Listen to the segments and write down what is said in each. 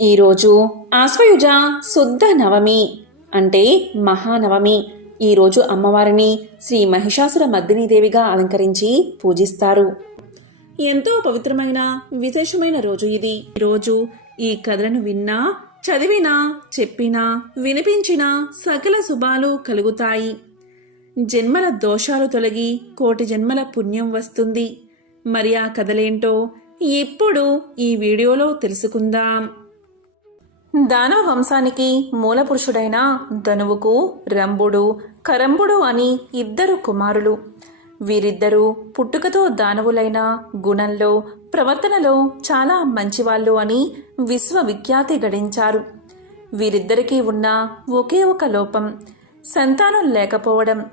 ఈరోజు ఆశ్వయుజ శుద్ధ నవమి అంటే మహానవమి. ఈరోజు అమ్మవారిని శ్రీ మహిషాసుర మర్దినీదేవిగా అలంకరించి పూజిస్తారు. ఎంతో పవిత్రమైన విశేషమైన రోజు ఇది. ఈరోజు ఈ కథలను విన్నా చదివినా చెప్పినా వినిపించినా సకల శుభాలు కలుగుతాయి. జన్మల దోషాలు తొలగి కోటి జన్మల పుణ్యం వస్తుంది. మరి ఆ కథలేంటో ఇప్పుడు ఈ వీడియోలో తెలుసుకుందాం. దానవ వంశానికి మూలపురుషుడైన ధనువుకు రంభుడు కరంబుడు అని ఇద్దరు కుమారులు. వీరిద్దరూ పుట్టుకతో దానవులైన గుణంలో ప్రవర్తనలో చాలా మంచివాళ్ళు అని విశ్వవిఖ్యాతి గడించారు. వీరిద్దరికీ ఉన్న ఒకే ఒక లోపం సంతానం లేకపోవడం.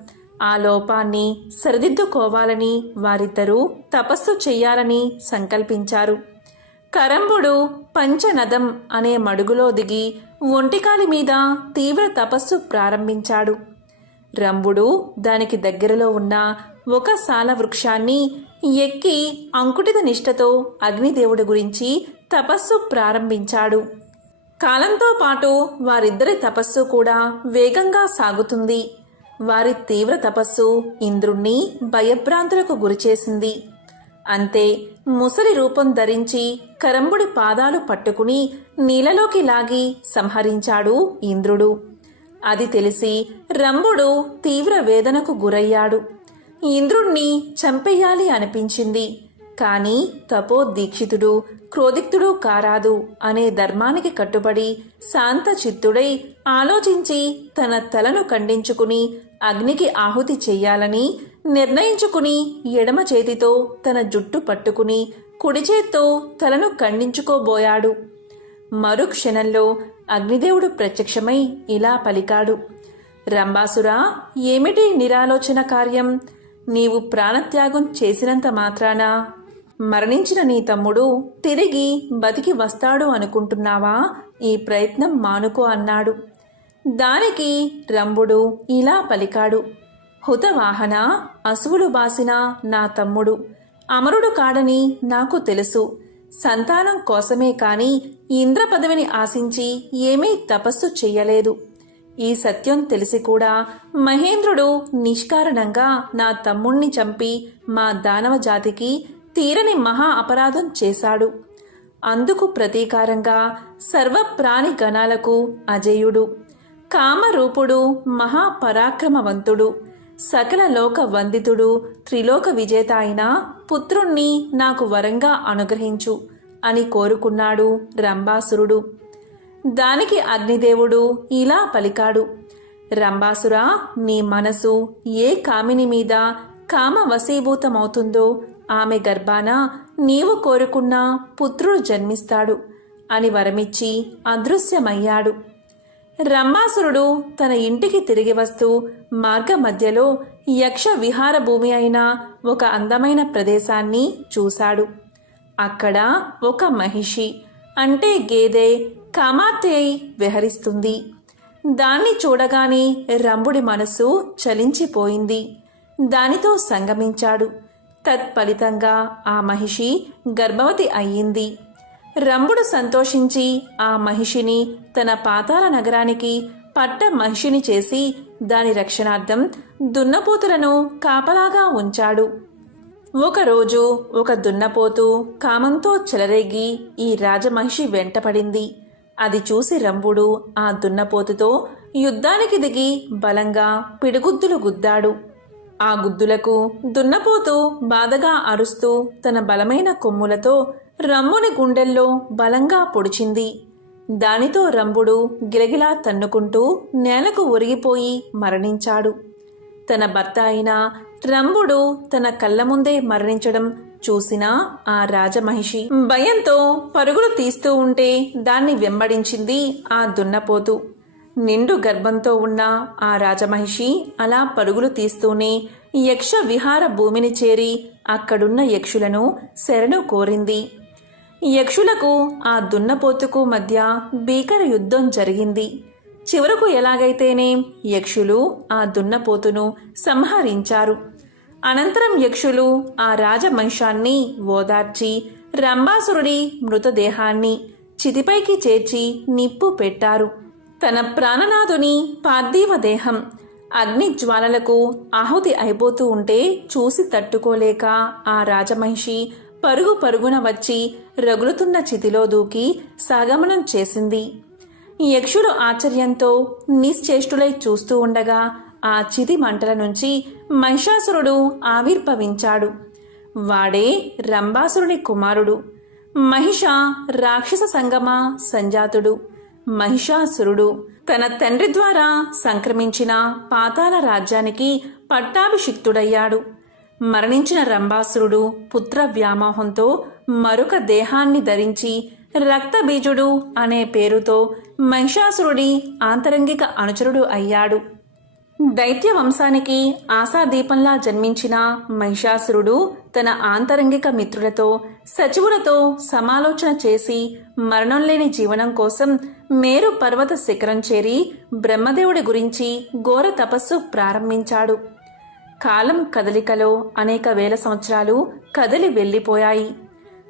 ఆ లోపాన్ని సరిదిద్దుకోవాలని వారిద్దరూ తపస్సు చెయ్యాలని సంకల్పించారు. కరంబుడు పంచనదం అనే మడుగులో దిగి ఒంటికాలి మీద తీవ్ర తపస్సు ప్రారంభించాడు. రంభుడు దానికి దగ్గరలో ఉన్న ఒక సాల వృక్షాన్ని ఎక్కి అంకుటిత నిష్టతో అగ్నిదేవుడి గురించి తపస్సు ప్రారంభించాడు. కాలంతో పాటు వారిద్దరి తపస్సు కూడా వేగంగా సాగుతుంది. వారి తీవ్ర తపస్సు ఇంద్రుణ్ణి భయభ్రాంతులకు గురిచేసింది. అంతే ముసలి రూపం ధరించి కరంబుడి పాదాలు పట్టుకుని నీళ్ళలోకి లాగి సంహరించాడు ఇంద్రుడు. అది తెలిసి రంభుడు తీవ్ర వేదనకు గురయ్యాడు. ఇంద్రుణ్ణి చంపేయాలి అనిపించింది. కాని తపో దీక్షితుడు క్రోధిక్తుడు కారాదు అనే ధర్మానికి కట్టుబడి శాంత చిత్తుడై ఆలోచించి తన తలను ఖండించుకుని అగ్నికి ఆహుతి చెయ్యాలని నిర్ణయించుకుని ఎడమ చేతితో తన జుట్టు పట్టుకుని కుడి చేత్తో తలను ఖండించుకోబోయాడు. మరుక్షణంలో అగ్నిదేవుడు ప్రత్యక్షమై ఇలా పలికాడు. రంభాసురా ఏమిటి నిరాలోచన కార్యం? నీవు ప్రాణత్యాగం చేసినంత మాత్రాన మరణించిన నీ తమ్ముడు తిరిగి బతికి వస్తాడు అనుకుంటున్నావా? ఈ ప్రయత్నం మానుకో అన్నాడు. దానికి రంభుడు ఇలా పలికాడు. హుతవాహన అసువులు బాసిన నా తమ్ముడు. అమరుడు కాడని నాకు తెలుసు. సంతానం కోసమే కాని ఇంద్ర పదవిని ఆశించి ఏమీ తపస్సు చెయ్యలేదు. ఈ సత్యం తెలిసి కూడా మహేంద్రుడు నిష్కారణంగా నా తమ్ముణ్ణి చంపి మా దానవ జాతికి తీరని మహా అపరాధం చేశాడు. అందుకు ప్రతీకారంగా సర్వప్రాణి గణాలకు అజేయుడు. కామరూపుడు మహాపరాక్రమవంతుడు సకల లోక వందితుడు త్రిలోక విజేత అయిన పుత్రుణ్ణి నాకు వరంగా అనుగ్రహించు అని కోరుకున్నాడు రంభాసురుడు. దానికి అగ్నిదేవుడు ఇలా పలికాడు. రంభాసురా నీ మనసు ఏ కామిని మీద కామ వశీభూతమవుతుందో ఆమె గర్భాన నీవు కోరుకున్న పుత్రుడు జన్మిస్తాడు అని వరమిచ్చి అదృశ్యమయ్యాడు. రంభాసురుడు తన ఇంటికి తిరిగి వస్తూ మార్గ మధ్యలో యక్ష విహార భూమి అయిన ఒక అందమైన ప్రదేశాన్ని చూశాడు. అక్కడ ఒక మహిషి అంటే గేదె కామార్తె విహరిస్తుంది. దాన్ని చూడగానే రంభుడి మనసు చలించిపోయింది. దానితో సంగమించాడు. తత్ఫలితంగా ఆ మహిషి గర్భవతి అయ్యింది. రంభుడు సంతోషించి ఆ మహిషిని తన పాతాల నగరానికి పట్ట మహిషిని చేసి దాని రక్షణార్థం దున్నపోతులను కాపలాగా ఉంచాడు. ఒకరోజు ఒక దున్నపోతు కామంతో చెలరేగి ఈ రాజమహిషి వెంటపడింది. అది చూసి రంభుడు ఆ దున్నపోతుతో యుద్ధానికి దిగి బలంగా పిడిగుద్దులు గుద్దాడు. ఆ గుద్దులకు దున్నపోతు బాధగా అరుస్తూ తన బలమైన కొమ్ములతో రమ్ముని గుండెల్లో బలంగా పొడిచింది. దానితో రంభుడు గిలగిలా తన్నుకుంటూ నేలకు ఒరిగిపోయి మరణించాడు. తన భర్త అయిన రంభుడు తన కళ్ళ ముందే మరణించడం చూసిన ఆ రాజమహిషి భయంతో పరుగులు తీస్తూ ఉంటే దాన్ని వెంబడించింది ఆ దున్నపోతు. నిండు గర్భంతో ఉన్న ఆ రాజమహిషి అలా పరుగులు తీస్తూనే యక్ష విహార భూమిని చేరి అక్కడున్న యక్షులను శరణు కోరింది. యక్షులకు ఆ దున్నపోతుకు మధ్య భీకర యుద్ధం జరిగింది. చివరకు ఎలాగైతేనే యక్షులు ఆ దున్నపోతును సంహరించారు. అనంతరం యక్షులు ఆ రాజమహిషాన్ని ఓదార్చి రంభాసురుడి మృతదేహాన్ని చితిపైకి చేర్చి నిప్పు పెట్టారు. తన ప్రాణనాథుని పార్థివ దేహం అగ్ని జ్వాలలకు ఆహుతి అయిపోతూ ఉంటే చూసి తట్టుకోలేక ఆ రాజమహిషి పరుగు పరుగున వచ్చి రగులుతున్న చితిలో దూకి సాగమనం చేసింది. యక్షుడు ఆశ్చర్యంతో నిశ్చేష్టులై చూస్తూ ఉండగా ఆ చితి మంటల నుంచి మహిషాసురుడు ఆవిర్భవించాడు. వాడే రంభాసురుని కుమారుడు. మహిష రాక్షస సంగమ సంజాతుడు. మహిషాసురుడు తన తండ్రి ద్వారా సంక్రమించిన పాతాల రాజ్యానికి పట్టాభిషిక్తుడయ్యాడు. మరణించిన రంభాసురుడు పుత్ర వ్యామోహంతో మరొక దేహాన్ని ధరించి రక్తబీజుడు అనే పేరుతో మహిషాసురుడి ఆంతరంగిక అనుచరుడు అయ్యాడు. దైత్య వంశానికి ఆశాదీపంలా జన్మించిన మహిషాసురుడు తన ఆంతరంగిక మిత్రులతో సచివులతో సమాలోచన చేసి మరణం లేని జీవనం కోసం మేరు పర్వత శిఖరం చేరి బ్రహ్మదేవుడి గురించి ఘోర తపస్సు ప్రారంభించాడు. కాలం కదలికలో అనేక వేల సంవత్సరాలు కదిలి వెళ్ళిపోయాయి.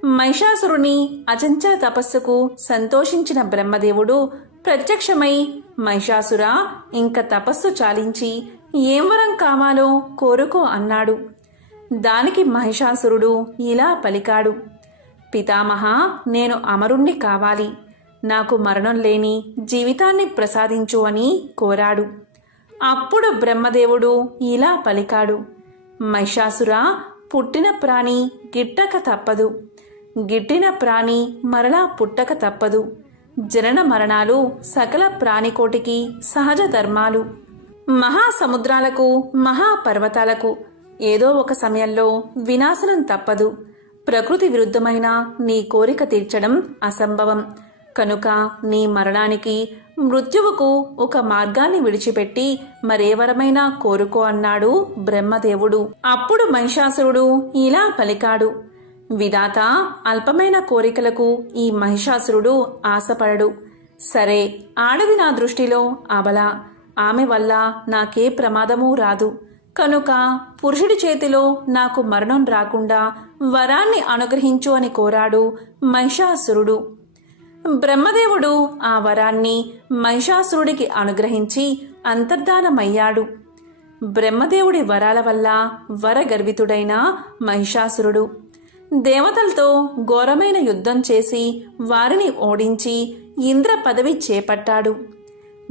మహిషాసురుని అచంచల తపస్సుకు సంతోషించిన బ్రహ్మదేవుడు ప్రత్యక్షమై మహిషాసురా ఇంక తపస్సు చాలించి ఏం వరం కావాలో కోరుకో అన్నాడు. దానికి మహిషాసురుడు ఇలా పలికాడు. పితామహ నేను అమరుణ్ణి కావాలి. నాకు మరణం లేని జీవితాన్ని ప్రసాదించు అని కోరాడు. అప్పుడు బ్రహ్మదేవుడు ఇలా పలికాడు. మహిషాసురా పుట్టిన ప్రాణి గిట్టక తప్పదు. గిట్టిన ప్రాణి మరలా పుట్టక తప్పదు. జనన మరణాలు సకల ప్రాణికోటికి సహజ ధర్మాలు. మహాసముద్రాలకు మహాపర్వతాలకు ఏదో ఒక సమయంలో వినాశనం తప్పదు. ప్రకృతి విరుద్ధమైన నీ కోరిక తీర్చడం అసంభవం. కనుక నీ మరణానికి మృత్యువుకు ఒక మార్గాన్ని విడిచిపెట్టి మరేవరమైనా కోరుకో అన్నాడు బ్రహ్మదేవుడు. అప్పుడు మహిషాసురుడు ఇలా పలికాడు. విధాత అల్పమైన కోరికలకు ఈ మహిషాసురుడు ఆశపడడు. సరే ఆడది నా దృష్టిలో అబల ఆమె వల్ల నాకే ప్రమాదమూ రాదు. కనుక పురుషుడి చేతిలో నాకు మరణం రాకుండా వరాన్ని అనుగ్రహించు అని కోరాడు మహిషాసురుడు. బ్రహ్మదేవుడు ఆ వరాన్ని మహిషాసురుడికి అనుగ్రహించి అంతర్ధానమయ్యాడు. బ్రహ్మదేవుడి వరాల వల్ల వరగర్వితుడైన మహిషాసురుడు. దేవతలతో ఘోరమైన యుద్ధం చేసి వారిని ఓడించి ఇంద్ర పదవి చేపట్టాడు.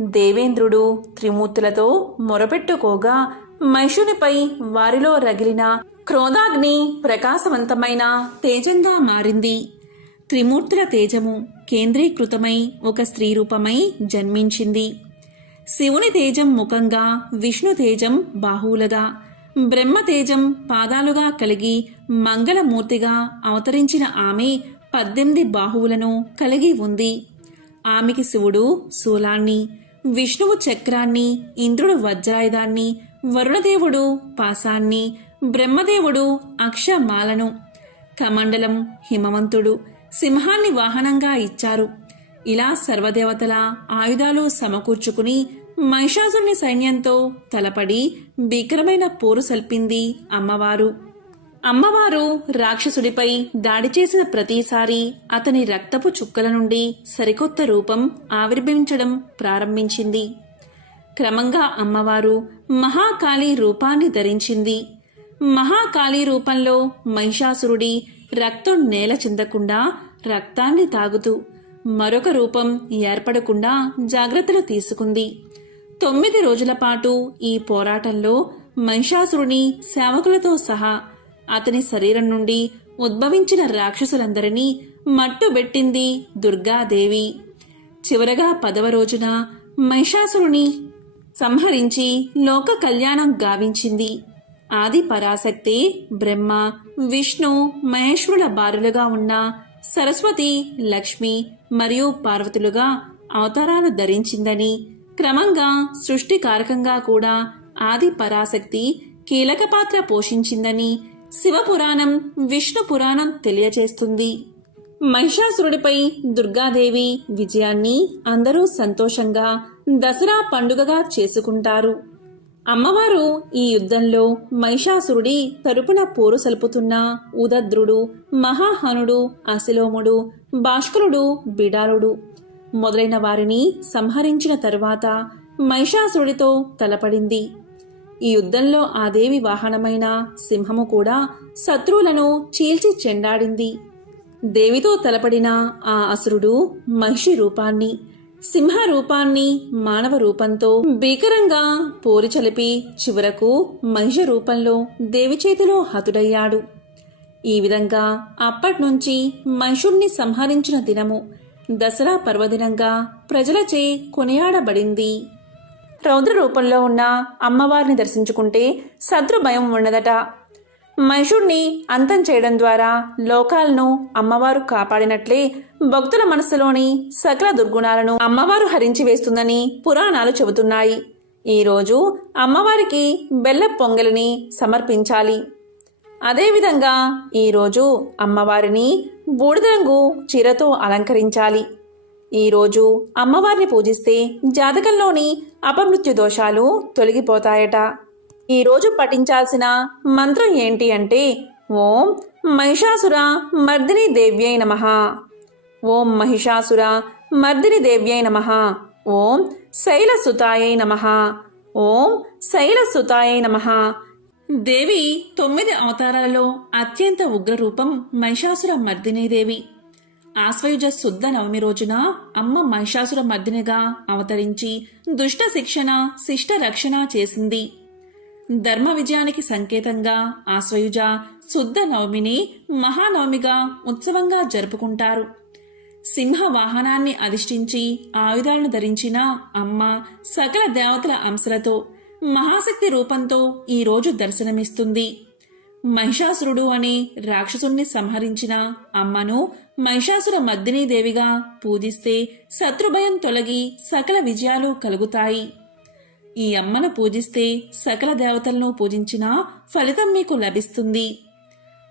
దేవేంద్రుడు త్రిమూర్తులతో మొరపెట్టుకోగా మహిషునిపై వారిలో రగిలిన క్రోధాగ్ని ప్రకాశవంతమైన తేజంగా మారింది. త్రిమూర్తుల తేజము కేంద్రీకృతమై ఒక స్త్రీ రూపమై జన్మించింది. శివుని తేజం ముఖంగా విష్ణు తేజం బాహువులుగా బ్రహ్మ తేజం పాదాలుగా కలిగి మంగళమూర్తిగా అవతరించిన ఆమె పద్దెనిమిది బాహువులను కలిగి ఉంది. ఆమెకి శివుడు శూలాన్ని విష్ణువు చక్రాన్ని ఇంద్రుడు వజ్రాయుధాన్ని వరుణదేవుడు పాసాన్ని బ్రహ్మదేవుడు అక్షమాలను కమండలం హిమవంతుడు సింహాన్ని వాహనంగా ఇచ్చారు. ఇలా సర్వదేవతల ఆయుధాలు సమకూర్చుకుని మహిషాసుని సైన్యంతో తలపడి భీకరమైన పోరు సల్పింది అమ్మవారు. అమ్మవారు రాక్షసుడిపై దాడి చేసిన ప్రతిసారి అతని రక్తపు చుక్కల నుండి సరికొత్త రూపం ఆవిర్భవించడం ప్రారంభించింది. క్రమంగా అమ్మవారు మహాకాళి రూపాన్ని ధరించింది. మహాకాళి రూపంలో మహిషాసురుడి రక్తం నేల చెందకుండా రక్తాన్ని తాగుతూ మరొక రూపం ఏర్పడకుండా జాగ్రత్తలు తీసుకుంది. తొమ్మిది రోజుల పాటు ఈ పోరాటంలో మహిషాసురుని సేవకులతో సహా అతని శరీరం నుండి ఉద్భవించిన రాక్షసులందరినీ మట్టుబెట్టింది దుర్గాదేవి. చివరగా పదవ రోజున మహిషాసురుని సంహరించి లోక కళ్యాణం గావించింది. ఆది పరాశక్తి బ్రహ్మ విష్ణు మహేశ్వరుల బారులుగా ఉన్న సరస్వతి లక్ష్మి మరియు పార్వతులుగా అవతారాలు ధరించిందని క్రమంగా సృష్టి కారకంగా కూడా ఆది పరాశక్తి కీలక పాత్ర పోషించిందని శివపురాణం విష్ణు పురాణం తెలియజేస్తుంది మహిషాసురుడిపై దుర్గాదేవి విజయాన్ని అందరూ సంతోషంగా దసరా పండుగగా చేసుకుంటారు. అమ్మవారు ఈ యుద్ధంలో మహిషాసురుడి తరపున పోరు సలుపుతున్న ఉదద్రుడు మహాహనుడు అశిలోముడు భాస్కరుడు బిడాలుడు మొదలైన వారిని సంహరించిన తరువాత మహిషాసురుడితో తలపడింది. ఈ యుద్ధంలో ఆ దేవి వాహనమైన సింహము కూడా శత్రువులను చీల్చి చెండాడింది. దేవితో తలపడిన ఆ అసురుడు మహిషి రూపాన్ని సింహ రూపాన్ని మానవ రూపంతో భీకరంగా పోరి చలిపి చివరకు మహిష రూపంలో దేవి చేతిలో హతుడయ్యాడు. ఈ విధంగా అప్పట్నుంచి మహిషుణ్ణి సంహరించిన దినము దసరా పర్వదినంగా ప్రజలచే కొనియాడబడింది. రౌద్ర రూపంలో ఉన్న అమ్మవారిని దర్శించుకుంటే శత్రు భయం ఉండదట మహిషుణ్ణి అంతం చేయడం ద్వారా లోకాలను అమ్మవారు కాపాడినట్లే భక్తుల మనస్సులోని సకల దుర్గుణాలను అమ్మవారు హరించి వేస్తుందని పురాణాలు చెబుతున్నాయి. ఈరోజు అమ్మవారికి బెల్ల పొంగలిని సమర్పించాలి. అదేవిధంగా ఈరోజు అమ్మవారిని బూడిద రంగు చీరతో అలంకరించాలి. ఈరోజు అమ్మవారిని పూజిస్తే జాతకంలోని అపమృత్యు దోషాలు తొలగిపోతాయట. ఈరోజు పఠించాల్సిన మంత్రం ఏంటి అంటే ఓం మహిషాసుర మర్దిని దేవ్యై నమ. ఓం మహిషాసుర మర్దిని దేవ్యై నమ. ఓం శైలసుతాయై నమ. ఓం శైలసుతాయై నమ. దేవి తొమ్మిది అవతారాలలో అత్యంత ఉగ్రరూపం మహిషాసుర మర్దినీదేవి ఆశ్వయుజ శుద్ధ నవమి రోజున అమ్మ మహిషాసుర మర్దినిగా అవతరించి దుష్ట శిక్షణ శిష్ట రక్షణ చేసింది. ధర్మ విజయానికి సంకేతంగా ఆశ్వయుజ శుద్ధ నవమిని మహానవమిగా ఉత్సవంగా జరుపుకుంటారు. సింహ వాహనాన్ని అధిష్ఠించి ఆయుధాలను ధరించిన అమ్మ సకల దేవతల అంశలతో మహాశక్తి రూపంతో ఈరోజు దర్శనమిస్తుంది. మహిషాసురుడు అనే రాక్షసుణ్ణి సంహరించిన అమ్మను మహిషాసుర మర్దినీదేవిగా పూజిస్తే శత్రుభయం తొలగి సకల విజయాలు కలుగుతాయి. ఈ అమ్మను పూజిస్తే సకల దేవతలను పూజించిన ఫలితం మీకు లభిస్తుంది.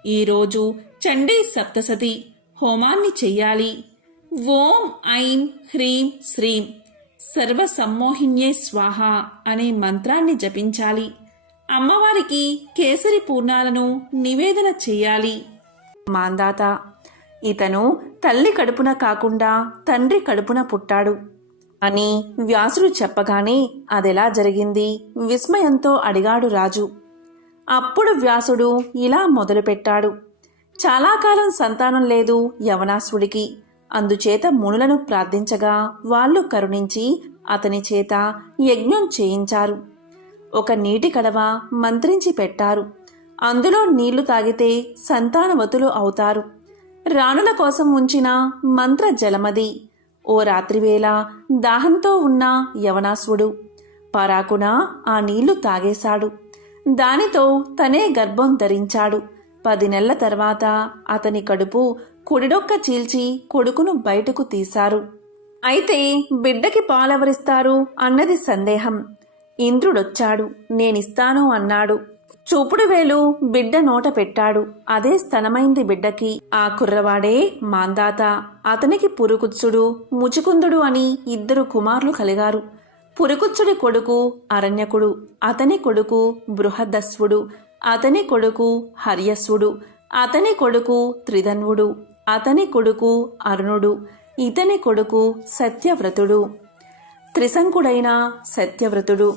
ఈరోజు చండీ సప్తసతి. హోమాన్ని చెయ్యాలి. ఓం ఐం హ్రీం శ్రీం. సర్వ సమ్మోహిన్యే స్వాహ అనే మంత్రాన్ని జపించాలి. అమ్మవారికి కేసరి పూర్ణాలను నివేదన చెయ్యాలి. మాందాత ఇతను తల్లి కడుపున కాకుండా తండ్రి కడుపున పుట్టాడు. అని వ్యాసుడు చెప్పగానే అదెలా జరిగింది? విస్మయంతో అడిగాడు రాజు. అప్పుడు వ్యాసుడు ఇలా మొదలుపెట్టాడు. చాలా కాలం సంతానం లేదు యవనాసుడికి. అందుచేత మునులను ప్రార్థించగా వాళ్ళు కరుణించి అతని చేత యజ్ఞం చేయించారు. ఒక నీటి కడవ మంత్రించి పెట్టారు. అందులో నీళ్ళు తాగితే సంతానవతులు అవుతారు. రాణుల కోసం ఉంచిన మంత్ర జలమది ఓ రాత్రివేళ దాహంతో ఉన్న యవనాసుడు పరాకున ఆ నీళ్ళు తాగేశాడు. దానితో తనే గర్భం ధరించాడు. పది నెలల తర్వాత అతని కడుపు కుడిడొక్క చీల్చి కొడుకును బయటకు తీశారు. అయితే బిడ్డకి పాలెవరిస్తారు అన్నది సందేహం. ఇంద్రుడొచ్చాడు. నేనిస్తాను అన్నాడు. చూపుడు వేలు బిడ్డ నోట పెట్టాడు. అదే స్థనమైంది బిడ్డకి. ఆ కుర్రవాడే మాందాత. అతనికి పురుకుత్సుడు ముచుకుందుడు అని ఇద్దరు కుమారులు కలిగారు. పురుకుత్సుడి కొడుకు అరణ్యకుడు అతని కొడుకు బృహదస్వుడు అతని కొడుకు హర్యస్వుడు అతని కొడుకు త్రిధన్వుడు అతని కొడుకు అరుణుడు ఇతని కొడుకు సత్యవ్రతుడు. త్రిశంకుడైన సత్యవ్రతుడు.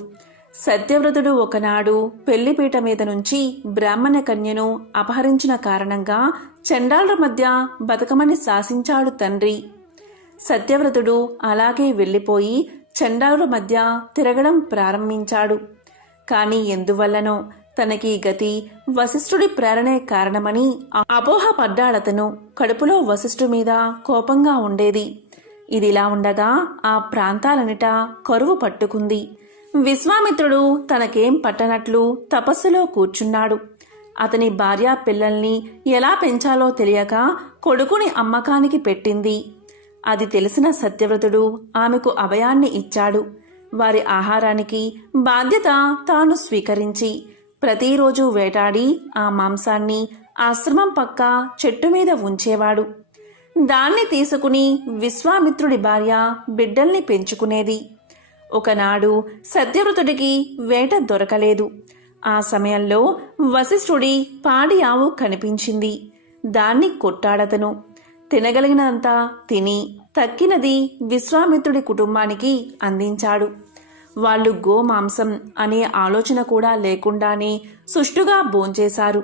సత్యవ్రతుడు ఒకనాడు పెళ్ళిపీట మీద నుంచి బ్రాహ్మణ కన్యను అపహరించిన కారణంగా చండాళ్ళ మధ్య బతకమని శాసించాడు తండ్రి. సత్యవ్రతుడు అలాగే వెళ్ళిపోయి చండాళ్ళ మధ్య తిరగడం ప్రారంభించాడు. కానీ ఎందువల్లనో తనకి గతి వశిష్ఠుడి ప్రేరణే కారణమని అపోహపడ్డాడతను కడుపులో వశిష్ఠు మీద కోపంగా ఉండేది. ఇదిలా ఉండగా ఆ ప్రాంతాలనిట కరువు పట్టుకుంది. విశ్వామిత్రుడు తనకేం పట్టనట్లు తపస్సులో కూర్చున్నాడు. అతని భార్య పిల్లల్ని ఎలా పెంచాలో తెలియక కొడుకుని అమ్మకానికి పెట్టింది. అది తెలిసిన సత్యవ్రతుడు ఆమెకు అభయాన్ని ఇచ్చాడు. వారి ఆహారానికి బాధ్యత తాను స్వీకరించి ప్రతిరోజు వేటాడి ఆ మాంసాన్ని ఆశ్రమం పక్క చెట్టు మీద ఉంచేవాడు. దాన్ని తీసుకుని విశ్వామిత్రుడి భార్య బిడ్డల్ని పెంచుకునేది. ఒకనాడు సత్యవ్రతుడికి వేట దొరకలేదు. ఆ సమయంలో వశిష్ఠుడి పాడి ఆవు కనిపించింది. దాన్ని కొట్టాడతను. తినగలిగినంత తిని తక్కినది విశ్వామిత్రుడి కుటుంబానికి అందించాడు. వాళ్ళు గోమాంసం అనే ఆలోచన కూడా లేకుండానే సుష్టుగా భోంచేశారు.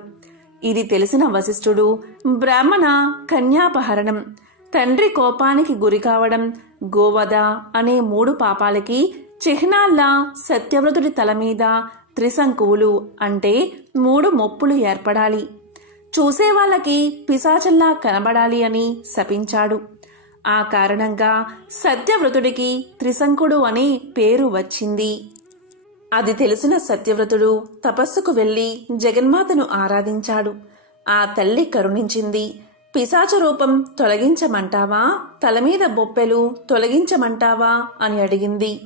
ఇది తెలిసిన వశిష్ఠుడు బ్రాహ్మణ కన్యాపహరణం తండ్రి కోపానికి గురి కావడం గోవధ అనే మూడు పాపాలకి చిహ్నాల్లా సత్యవ్రతుడి తల మీద త్రిశంకువులు అంటే మూడు మొప్పులు ఏర్పడాలి. చూసేవాళ్ళకి పిశాచల్లా కనబడాలి అని శపించాడు. ఆ కారణంగా సత్యవ్రతుడికి త్రిశంకుడు అని పేరు వచ్చింది. అది తెలిసిన సత్యవ్రతుడు తపస్సుకు వెళ్ళి జగన్మాతను ఆరాధించాడు. ఆ తల్లి కరుణించింది. పిశాచ రూపం తొలగించమంటావా? తల మీద బొప్పెలు తొలగించమంటావా? అని అడిగింది.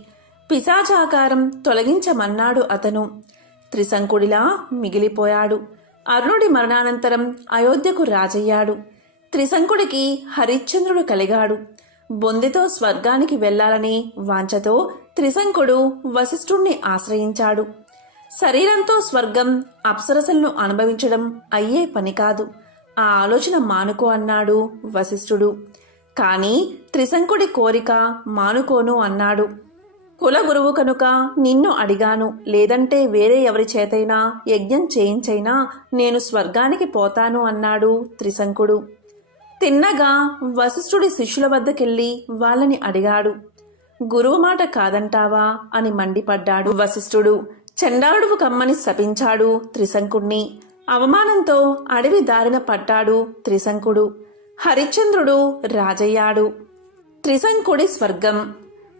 పిశాచాకారం తొలగించమన్నాడు అతను. త్రిశంకుడిలా మిగిలిపోయాడు. అరుణుడి మరణానంతరం అయోధ్యకు రాజయ్యాడు. త్రిశంకుడికి హరిశ్చంద్రుడు కలిగాడు. బొందితో స్వర్గానికి వెళ్ళాలని వాంఛతో త్రిశంకుడు వశిష్ఠుణ్ణి ఆశ్రయించాడు. శరీరంతో స్వర్గం అప్సరసలను అనుభవించడం అయ్యే పని కాదు. ఆ ఆలోచన మానుకో అన్నాడు వశిష్ఠుడు. కానీ త్రిశంకుడి కోరిక మానుకోను అన్నాడు. కుల గురువు కనుక నిన్ను అడిగాను. లేదంటే వేరే ఎవరి చేతైనా యజ్ఞం చేయించైనా నేను స్వర్గానికి పోతాను అన్నాడు త్రిశంకుడు. తిన్నగా వశిష్ఠుడి శిష్యుల వద్దకెళ్ళి వాళ్ళని అడిగాడు. గురువు మాట కాదంటావా? అని మండిపడ్డాడు వశిష్ఠుడు. చండాలుడువు కమ్మని శపించాడు త్రిశంకుణ్ణి. అవమానంతో అడవి దారిన పడ్డాడు త్రిశంకుడు. హరిశ్చంద్రుడు రాజయ్యాడు. త్రిశంకుడి స్వర్గం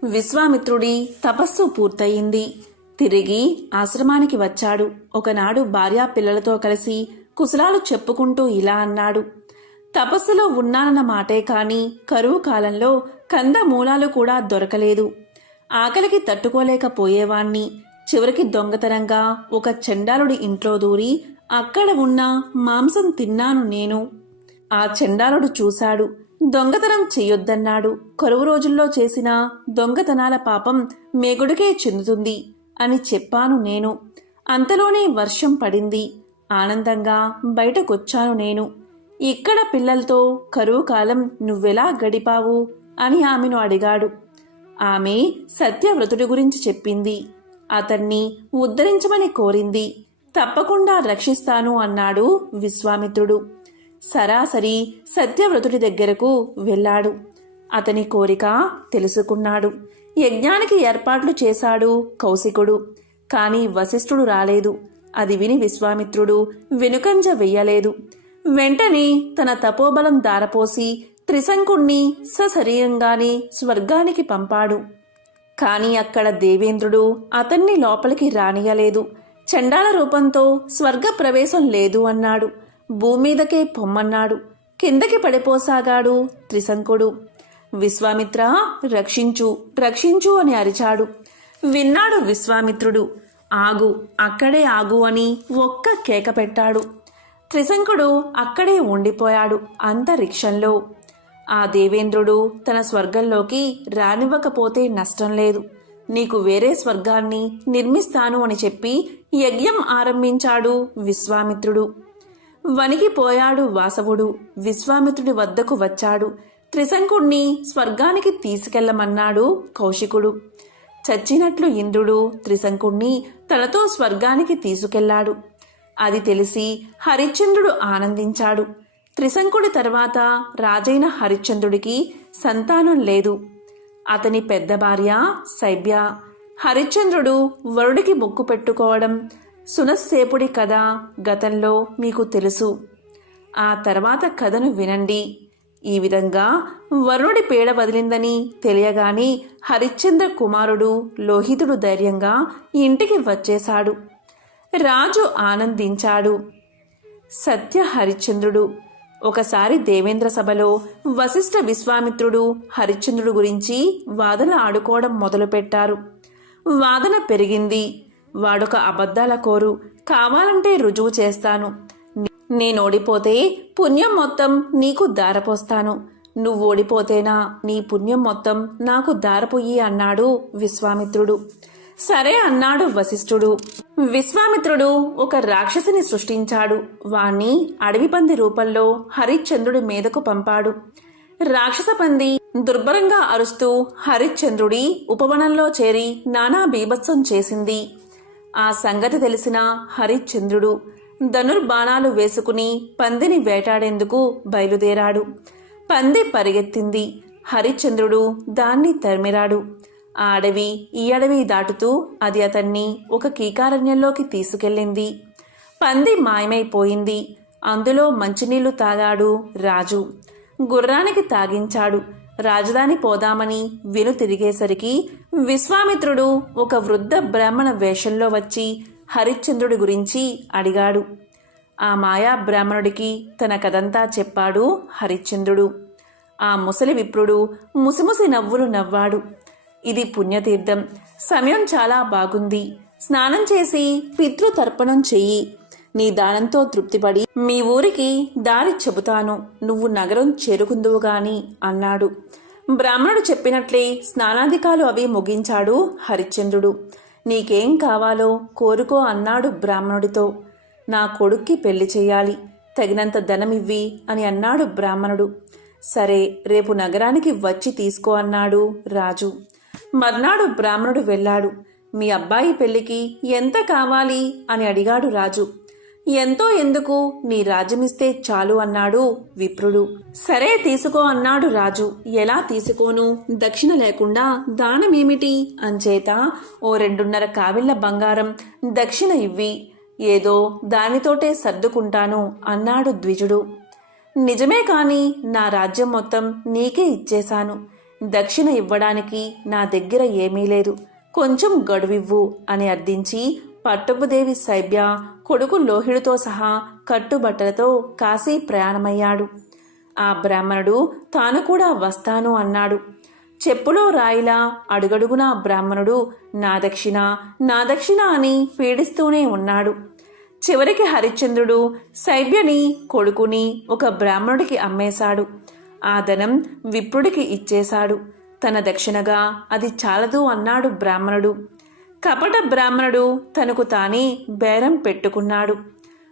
విశ్వామిత్రుడి తపస్సు పూర్తయింది. తిరిగి ఆశ్రమానికి వచ్చాడు. ఒకనాడు భార్యా పిల్లలతో కలిసి కుశలాలు చెప్పుకుంటూ ఇలా అన్నాడు. తపస్సులో ఉన్నానన్న మాటే కాని కరువు కాలంలో కంద మూలాలు కూడా దొరకలేదు. ఆకలికి తట్టుకోలేకపోయేవాణ్ణి. చివరికి దొంగతనంగా ఒక చండాలుడి ఇంట్లో దూరి అక్కడ ఉన్న మాంసం తిన్నాను నేను. ఆ చండాలుడు చూశాడు. దొంగతనం చెయ్యొద్దన్నాడు. కరువు రోజుల్లో చేసిన దొంగతనాల పాపం మేగుడికే చెందుతుంది అని చెప్పాను నేను. అంతలోనే వర్షం పడింది. ఆనందంగా బయటకొచ్చాను నేను. ఇక్కడ పిల్లలతో కరువు కాలం నువ్వెలా గడిపావు అని ఆమెను అడిగాడు. ఆమె సత్యవ్రతుడి గురించి చెప్పింది. అతన్ని ఉద్ధరించమని కోరింది. తప్పకుండా రక్షిస్తాను అన్నాడు విశ్వామిత్రుడు. సరాసరి సత్యవ్రతుడి దగ్గరకు వెళ్ళాడు. అతని కోరిక తెలుసుకున్నాడు. యజ్ఞానికి ఏర్పాట్లు చేశాడు కౌశికుడు. కాని వశిష్ఠుడు రాలేదు. అది విని విశ్వామిత్రుడు వెనుకంజ వెయ్యలేదు వెంటనే తన తపోబలం దారపోసి త్రిశంకుణ్ణి సశరీరంగానే స్వర్గానికి పంపాడు. కాని అక్కడ దేవేంద్రుడు అతన్ని లోపలికి రానియలేదు. చండాల రూపంతో స్వర్గ ప్రవేశం లేదు అన్నాడు. భూమీదకే పొమ్మన్నాడు. కిందకి పడిపోసాగాడు త్రిశంకుడు. విశ్వామిత్ర రక్షించు రక్షించు అని అరిచాడు. విన్నాడు విశ్వామిత్రుడు. ఆగు అక్కడే ఆగు అని ఒక్క కేక పెట్టాడు. త్రిశంకుడు అక్కడే ఉండిపోయాడు అంతరిక్షంలో. ఆ దేవేంద్రుడు తన స్వర్గంలోకి రానివ్వకపోతే నష్టం లేదు. నీకు వేరే స్వర్గాన్ని నిర్మిస్తాను అని చెప్పి యజ్ఞం ఆరంభించాడు విశ్వామిత్రుడు. వణికిపోయాడు వాసవుడు. విశ్వామిత్రుడి వద్దకు వచ్చాడు. త్రిశంకుణ్ణి స్వర్గానికి తీసుకెళ్ళమన్నాడు కౌశికుడు. చచ్చినట్లు ఇంద్రుడు త్రిశంకుణ్ణి తనతో స్వర్గానికి తీసుకెళ్ళాడు. అది తెలిసి హరిశ్చంద్రుడు ఆనందించాడు. త్రిశంకుడి తర్వాత రాజైన హరిశ్చంద్రుడికి సంతానం లేదు. అతని పెద్ద భార్య శైబ్య హరిశ్చంద్రుడు వరుడికి మొక్కు పెట్టుకోవడం సునస్సేపుడి కథ గతంలో మీకు తెలుసు. ఆ తర్వాత కథను వినండి. ఈ విధంగా వరుణుడి పేడ వదిలిందని తెలియగానే హరిశ్చంద్ర కుమారుడు లోహితుడు ధైర్యంగా ఇంటికి వచ్చేశాడు. రాజు ఆనందించాడు. సత్య హరిశ్చంద్రుడు ఒకసారి దేవేంద్ర సభలో వశిష్ఠ విశ్వామిత్రుడు హరిశ్చంద్రుడు గురించి వాదన ఆడుకోవడం మొదలుపెట్టారు. వాదన పెరిగింది. వాడొక అబద్ధాల కోరు. కావాలంటే రుజువు చేస్తాను. నేను ఓడిపోతే పుణ్యం మొత్తం నీకు దారపోస్తాను నువ్వు ఓడిపోతేనా నీ పుణ్యం మొత్తం నాకు దారపోయి అన్నాడు విశ్వామిత్రుడు. సరే అన్నాడు వశిష్ఠుడు. విశ్వామిత్రుడు ఒక రాక్షసిని సృష్టించాడు. వాణ్ణి అడవి పంది రూపంలో హరిశ్చంద్రుడి మీదకు పంపాడు. రాక్షస పంది దుర్భరంగా అరుస్తూ హరిశ్చంద్రుడి ఉపవనంలో చేరి నానా బీభత్సం చేసింది. ఆ సంగతి తెలిసిన హరిశ్చంద్రుడు ధనుర్బాణాలు వేసుకుని పందిని వేటాడేందుకు బయలుదేరాడు. పంది పరిగెత్తింది. హరిశ్చంద్రుడు దాన్ని తరిమిరాడు. ఆ అడవి ఈ అడవి దాటుతూ అది అతన్ని ఒక కీకారణ్యంలోకి తీసుకెళ్ళింది. పంది మాయమైపోయింది. అందులో మంచినీళ్ళు తాగాడు రాజు. గుర్రానికి తాగించాడు. రాజధాని పోదామని వెను తిరిగేసరికి విశ్వామిత్రుడు ఒక వృద్ధ బ్రాహ్మణ వేషంలో వచ్చి హరిశ్చంద్రుడి గురించి అడిగాడు. ఆ మాయా బ్రాహ్మణుడికి తన కథంతా చెప్పాడు హరిశ్చంద్రుడు. ఆ ముసలి విప్రుడు ముసిముసి నవ్వులు నవ్వాడు. ఇది పుణ్యతీర్థం. సమయం చాలా బాగుంది. స్నానం చేసి పితృతర్పణం చెయ్యి. నీ దానంతో తృప్తిపడి మీ ఊరికి దారి చెబుతాను. నువ్వు నగరం చేరుకుందువు గాని అన్నాడు. బ్రాహ్మణుడు చెప్పినట్లే స్నానాధికాలు అవి ముగించాడు హరిశ్చంద్రుడు. నీకేం కావాలో కోరుకో అన్నాడు బ్రాహ్మణుడితో. నా కొడుక్కి పెళ్ళి చేయాలి. తగినంత ధనమివ్వి అని అన్నాడు బ్రాహ్మణుడు. సరే రేపు నగరానికి వచ్చి తీసుకో అన్నాడు రాజు. మర్నాడు బ్రాహ్మణుడు వెళ్ళాడు. మీ అబ్బాయి పెళ్ళికి ఎంత కావాలి అని అడిగాడు రాజు. ఎంతో ఎందుకు నీ రాజ్యమిస్తే చాలు అన్నాడు విప్రుడు. సరే తీసుకో అన్నాడు రాజు. ఎలా తీసుకోను? దక్షిణ లేకుండా దానమేమిటి? అంచేత ఓ రెండున్నర కావిళ్ళ బంగారం దక్షిణ ఇవ్వి. ఏదో దానితోటే సర్దుకుంటాను అన్నాడు ద్విజుడు. నిజమే కాని నా రాజ్యం మొత్తం నీకే ఇచ్చేశాను. దక్షిణ ఇవ్వడానికి నా దగ్గర ఏమీ లేదు. కొంచెం గడువివ్వు అని అర్థించి పట్టపుదేవి సైబ్య కొడుకు లోహిడుతో సహా కట్టుబట్టలతో కాశీ ప్రయాణమయ్యాడు. ఆ బ్రాహ్మణుడు తాను కూడా వస్తాను అన్నాడు. చెప్పులో రాయిలా అడుగడుగున బ్రాహ్మణుడు నా దక్షిణ నా దక్షిణ అని పీడిస్తూనే ఉన్నాడు. చివరికి హరిశ్చంద్రుడు శైబ్యని కొడుకుని ఒక బ్రాహ్మణుడికి అమ్మేశాడు. ఆ ధనం విప్రుడికి ఇచ్చేశాడు. తన దక్షిణగా అది చాలదు అన్నాడు బ్రాహ్మణుడు. కపట బ్రాహ్మణుడు తనకు తానే బేరం పెట్టుకున్నాడు.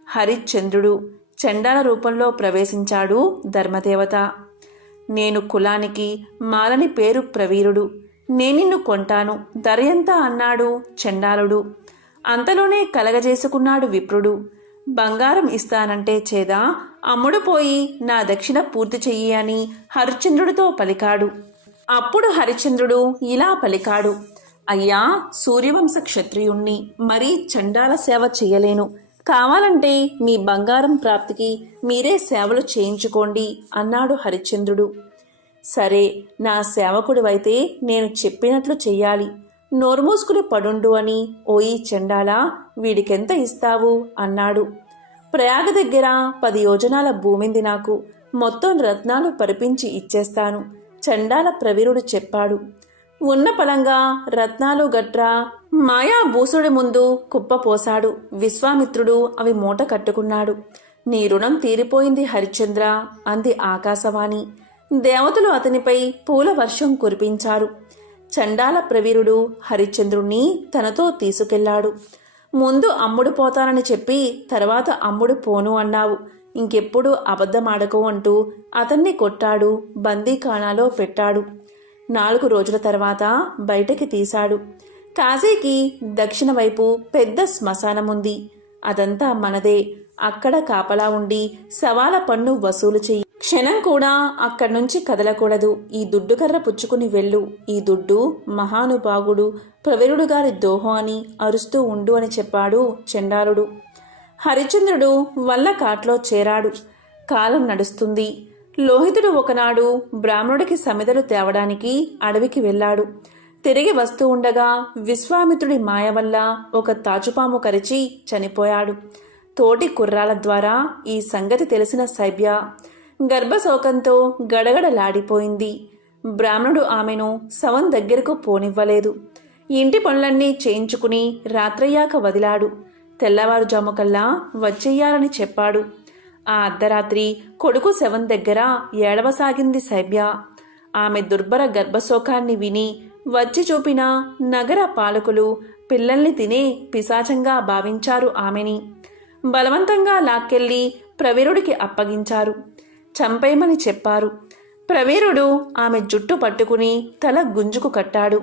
హరిశ్చంద్రుడు చండాల రూపంలో ప్రవేశించాడు ధర్మదేవత. నేను కులానికి మాలని పేరు ప్రవీరుడు. నేనిన్ను కొంటాను ధర ఎంత అన్నాడు చండాలుడు. అంతలోనే కలగజేసుకున్నాడు విప్రుడు. బంగారం ఇస్తానంటే చేదా? అమ్ముడు పోయి నా దక్షిణ పూర్తి చెయ్యి అని హరిశ్చంద్రుడితో పలికాడు. అప్పుడు హరిశ్చంద్రుడు ఇలా పలికాడు. అయ్యా సూర్యవంశ క్షత్రియుణ్ణి మరీ చండాల సేవ చేయలేను. కావాలంటే మీ బంగారం ప్రాప్తికి మీరే సేవలు చేయించుకోండి అన్నాడు హరిశ్చంద్రుడు. సరే నా సేవకుడివైతే నేను చెప్పినట్లు చెయ్యాలి. నోర్మూసుకుని పడుండు అని ఓయి చెండాలా వీడికెంత ఇస్తావు? అన్నాడు. ప్రయాగ దగ్గర పది యోజనాల భూమింది నాకు. మొత్తం రత్నాలు పరిపించి ఇచ్చేస్తాను. చండాల ప్రవీరుడు చెప్పాడు. ఉన్న పలంగా రత్నాలు గట్రా మాయా భూసుడి ముందు కుప్పపోశాడు విశ్వామిత్రుడు అవి మూట కట్టుకున్నాడు. నీ రుణం తీరిపోయింది హరిశ్చంద్ర అంది ఆకాశవాణి. దేవతలు అతనిపై పూల వర్షం కురిపించారు. చండాల ప్రవీరుడు హరిశ్చంద్రుణ్ణి తనతో తీసుకెళ్ళాడు. ముందు అమ్ముడు పోతానని చెప్పి తర్వాత అమ్ముడు పోను అన్నావు. ఇంకెప్పుడు అబద్ధమాడకు అంటూ అతన్ని కొట్టాడు బందీఖానాలో పెట్టాడు. నాలుగు రోజుల తర్వాత బయటకి తీశాడు. కాజీకి దక్షిణ వైపు పెద్ద శ్మశానముంది. అదంతా మనదే. అక్కడ కాపలా ఉండి సవాల పన్ను వసూలు చెయ్యి. క్షణం కూడా అక్కడి నుంచి కదలకూడదు. ఈ దుడ్డు కర్ర పుచ్చుకుని వెళ్ళు. ఈ దుడ్డు మహానుభాగుడు ప్రవీరుడు గారి దోహం అని అరుస్తూ ఉండు అని చెప్పాడు చండాలుడు. హరిచంద్రుడు వల్ల కాట్లో చేరాడు. కాలం నడుస్తుంది. లోహితుడు ఒకనాడు బ్రాహ్మణుడికి సమిదలు తేవడానికి అడవికి వెళ్ళాడు. తిరిగి వస్తూ ఉండగా విశ్వామిత్రుడి మాయ వల్ల ఒక తాచుపాము కరిచి చనిపోయాడు. తోటి కుర్రాల ద్వారా ఈ సంగతి తెలిసిన సభ్య గర్భశోకంతో గడగడలాడిపోయింది. బ్రాహ్మణుడు ఆమెను శవం దగ్గరకు పోనివ్వలేదు. ఇంటి పనులన్నీ చేయించుకుని రాత్రయ్యాక వదిలాడు. తెల్లవారుజాముకల్లా వచ్చేయాలని చెప్పాడు. ఆ అర్ధరాత్రి కొడుకు శవం దగ్గర ఏడవసాగింది సైబ్య ఆమె దుర్భర గర్భశోకాన్ని విని వచ్చి చూపిన నగర పాలకులు పిల్లల్ని తినే పిశాచంగా భావించారు ఆమెని. బలవంతంగా లాక్కెళ్ళి ప్రవీరుడికి అప్పగించారు. చంపేయమని చెప్పారు. ప్రవీరుడు ఆమె జుట్టు పట్టుకుని తల గుంజుకు కట్టాడు.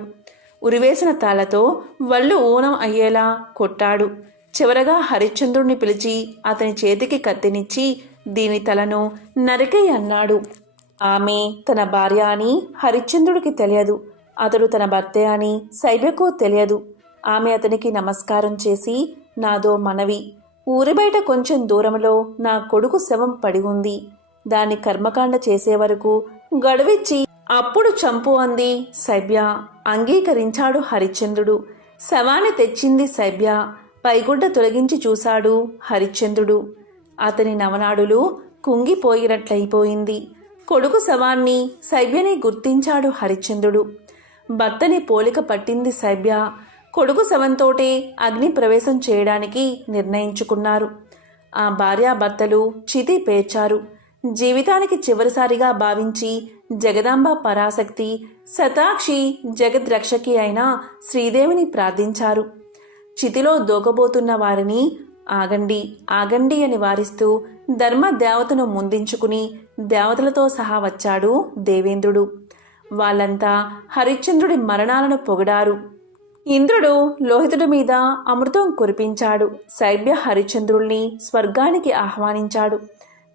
ఉరివేసిన తాళతో వళ్ళు ఊనం అయ్యేలా కొట్టాడు. చివరగా హరిశ్చంద్రుణ్ణి పిలిచి అతని చేతికి కత్తినిచ్చి దీని తలను నరికై అన్నాడు. ఆమె తన భార్య అని హరిశ్చంద్రుడికి తెలియదు. అతడు తన భర్తే అని శైబ్యకు తెలియదు. ఆమె అతనికి నమస్కారం చేసి నాదో మనవి. ఊరి బయట కొంచెం దూరంలో నా కొడుకు శవం పడి ఉంది. దాన్ని కర్మకాండ చేసే వరకు గడువిచ్చి అప్పుడు చంపు అంది సభ్య అంగీకరించాడు హరిశ్చంద్రుడు. శవాన్ని తెచ్చింది సభ్య పైగుడ్డ తొలగించి చూశాడు హరిశ్చంద్రుడు. అతని నవనాడులు కుంగిపోయినట్లయిపోయింది. కొడుకు శవాన్ని సభ్యని గుర్తించాడు హరిశ్చంద్రుడు. భర్తని పోలిక పట్టింది సైబ్య. కొడుకు శవంతోటే అగ్ని ప్రవేశం చేయడానికి నిర్ణయించుకున్నారు. ఆ భార్యాభర్తలు చితి పేర్చారు. జీవితానికి చివరిసారిగా భావించి జగదాంబ పరాశక్తి శతాక్షి జగద్రక్షకి అయిన శ్రీదేవిని ప్రార్థించారు. చితిలో దూకబోతున్న వారిని ఆగండి ఆగండి అని వారిస్తూ ధర్మ దేవతను ముందించుకుని దేవతలతో సహా వచ్చాడు దేవేంద్రుడు. వాళ్ళంతా హరిశ్చంద్రుడి మరణాలను పొగిడారు. ఇంద్రుడు లోహితుడి మీద అమృతం కురిపించాడు. శైబ్య హరిశ్చంద్రుల్ని స్వర్గానికి ఆహ్వానించాడు.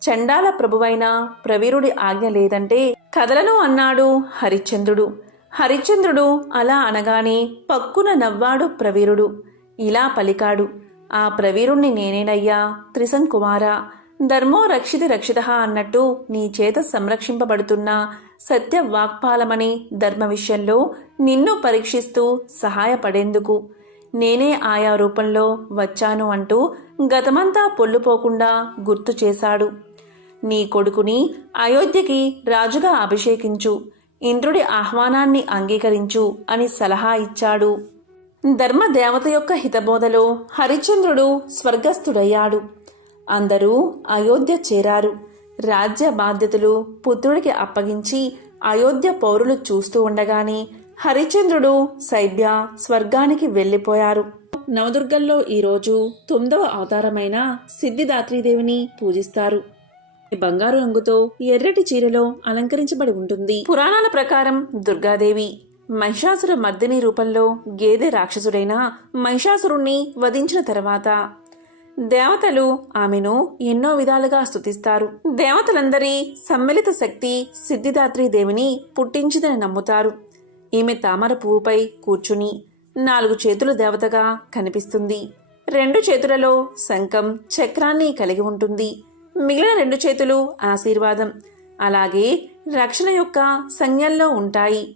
చండాల ప్రభువైన ప్రవీరుడి ఆజ్ఞ లేదంటే కదలను అన్నాడు హరిశ్చంద్రుడు. హరిశ్చంద్రుడు అలా అనగానే పక్కున నవ్వాడు ప్రవీరుడు. ఇలా పలికాడు. ఆ ప్రవీరుణ్ణి నేనేనయ్యా? త్రిసన్ కుమారా? ధర్మో రక్షితి రక్షిత అన్నట్టు నీ చేత సంరక్షింపబడుతున్న సత్య వాక్పాలమని ధర్మ విషయంలో నిన్ను పరీక్షిస్తూ సహాయపడేందుకు. నేనే ఆయా రూపంలో వచ్చాను అంటూ గతమంతా పొల్లుపోకుండా గుర్తు చేశాడు. నీ కొడుకుని అయోధ్యకి రాజుగా అభిషేకించు. ఇంద్రుడి ఆహ్వానాన్ని అంగీకరించు అని సలహా ఇచ్చాడు. ధర్మదేవత యొక్క హితబోధలో హరిశ్చంద్రుడు స్వర్గస్థుడయ్యాడు. అందరూ అయోధ్య చేరారు. రాజ్య బాధ్యతలు పుత్రుడికి అప్పగించి అయోధ్య పౌరులు చూస్తూ ఉండగానే హరిశ్చంద్రుడు సైభ్య స్వర్గానికి వెళ్ళిపోయారు. నవదుర్గల్లో ఈరోజు తొమ్మిదవ అవతారమైన సిద్ధిదాత్రీదేవిని పూజిస్తారు. బంగారు రంగుతో ఎర్రటి చీరలో అలంకరించబడి ఉంటుంది. పురాణాల ప్రకారం దుర్గాదేవి. మహిషాసుర మర్దిని రూపంలో గేదె రాక్షసుడైన మహిషాసురుణ్ణి వధించిన తర్వాత దేవతలు ఆమెను ఎన్నో విధాలుగా స్తుతిస్తారు. దేవతలందరి సమ్మిళిత శక్తి సిద్ధిదాత్రి దేవిని పుట్టించిందని నమ్ముతారు. ఈమె తామర పువ్వుపై కూర్చుని నాలుగు చేతులు దేవతగా కనిపిస్తుంది. రెండు చేతులలో శంఖం చక్రాన్ని కలిగి ఉంటుంది. మిగిలిన రెండు చేతులు ఆశీర్వాదం. అలాగే రక్షణ యొక్క సంజ్ఞల్లో ఉంటాయి.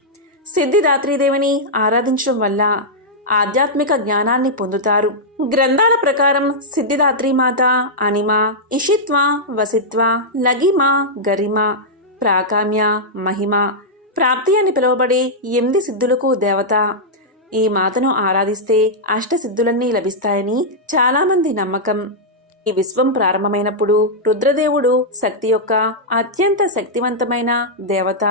సిద్ధిదాత్రీదేవిని ఆరాధించడం వల్ల ఆధ్యాత్మిక జ్ఞానాన్ని పొందుతారు. గ్రంథాల ప్రకారం సిద్ధిదాత్రి మాత అనిమ ఇషిత్వ వసిత్వ లగిమ గరిమ ప్రాకామ్య మహిమ ప్రాప్తి అని పిలువబడే ఎనిమిది సిద్ధులకు దేవత. ఈ మాతను ఆరాధిస్తే అష్టసిద్ధులన్నీ లభిస్తాయని చాలామంది నమ్మకం. ఈ విశ్వం ప్రారంభమైనప్పుడు రుద్రదేవుడు శక్తి యొక్క అత్యంత శక్తివంతమైన దేవత.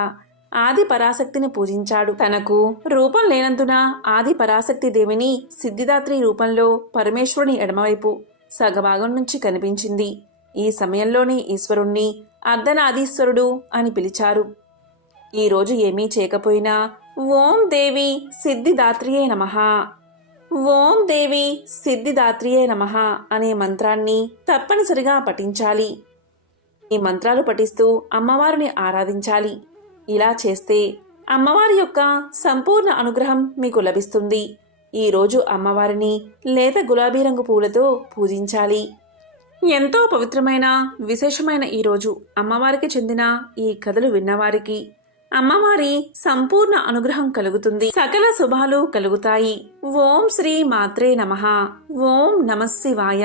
ఆది పరాశక్తిని పూజించాడు. తనకు రూపం లేనందున ఆది పరాశక్తి దేవిని సిద్ధిదాత్రి రూపంలో పరమేశ్వరుని ఎడమవైపు సగభాగం నుంచి కనిపించింది. ఈ సమయంలోనే ఈశ్వరుణ్ణి అర్ధనాదీశ్వరుడు అని పిలిచారు. ఈరోజు ఏమీ చేయకపోయినా ఓం దేవి సిద్ధిదాత్రియే నమః. ఓం దేవి సిద్ధిదాత్రియే నమః అనే మంత్రాన్ని తప్పనిసరిగా పఠించాలి. ఈ మంత్రాలు పఠిస్తూ అమ్మవారిని ఆరాధించాలి. ఇలా చేస్తే అమ్మవారి యొక్క సంపూర్ణ అనుగ్రహం మీకు లభిస్తుంది. ఈ రోజు అమ్మవారిని లేత గులాబీ రంగు పూలతో పూజించాలి. ఎంతో పవిత్రమైన విశేషమైన ఈ రోజు అమ్మవారికి చెందిన ఈ కథలు విన్నవారికి అమ్మవారి సంపూర్ణ అనుగ్రహం కలుగుతుంది. సకల శుభాలు కలుగుతాయి. ఓం శ్రీ మాత్రే నమః. ఓం నమశివాయ